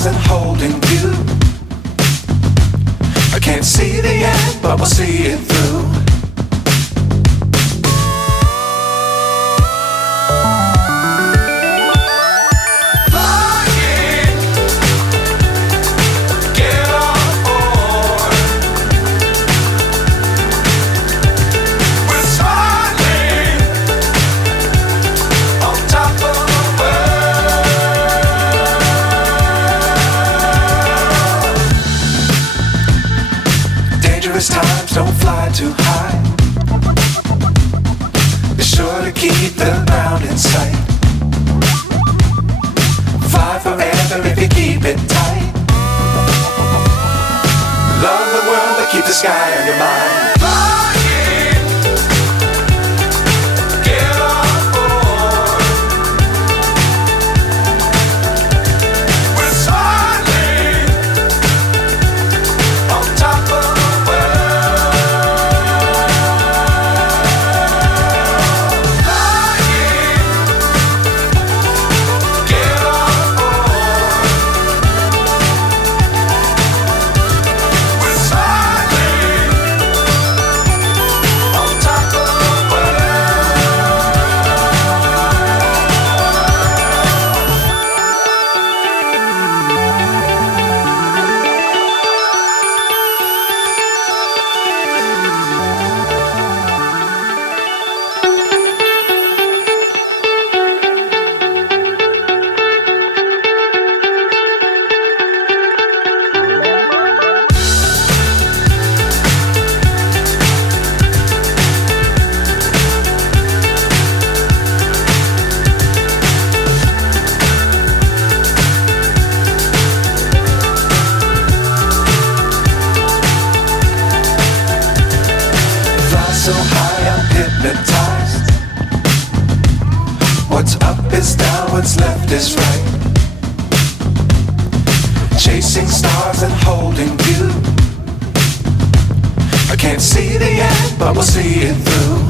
stars and holding you. I can't see the end, but we'll see it through. Times don't fly too high. Be sure to keep the ground in sight. Fly forever if you keep it tight. Love the world but keep the sky on your mind. So high I'm hypnotized. What's up is down, what's left is right. Chasing stars and holding you. I can't see the end, but we'll see it through.